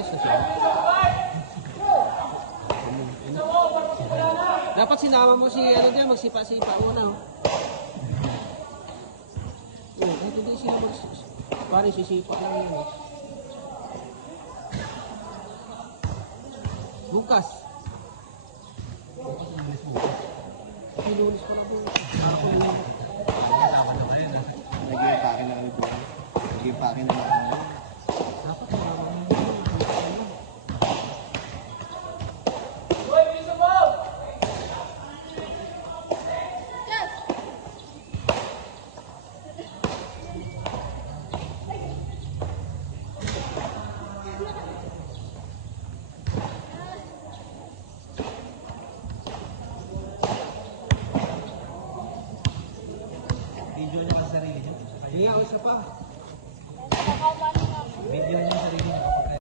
Lunes na siya. Dapat sinama mo si ano dyan, magsipa-sipa muna. Oh, hindi sila parang sisipa lang yun. Bukas. Lunes pa na po. Ako yun. Nag-i-pake na kami po. Nag-i-pake na kami.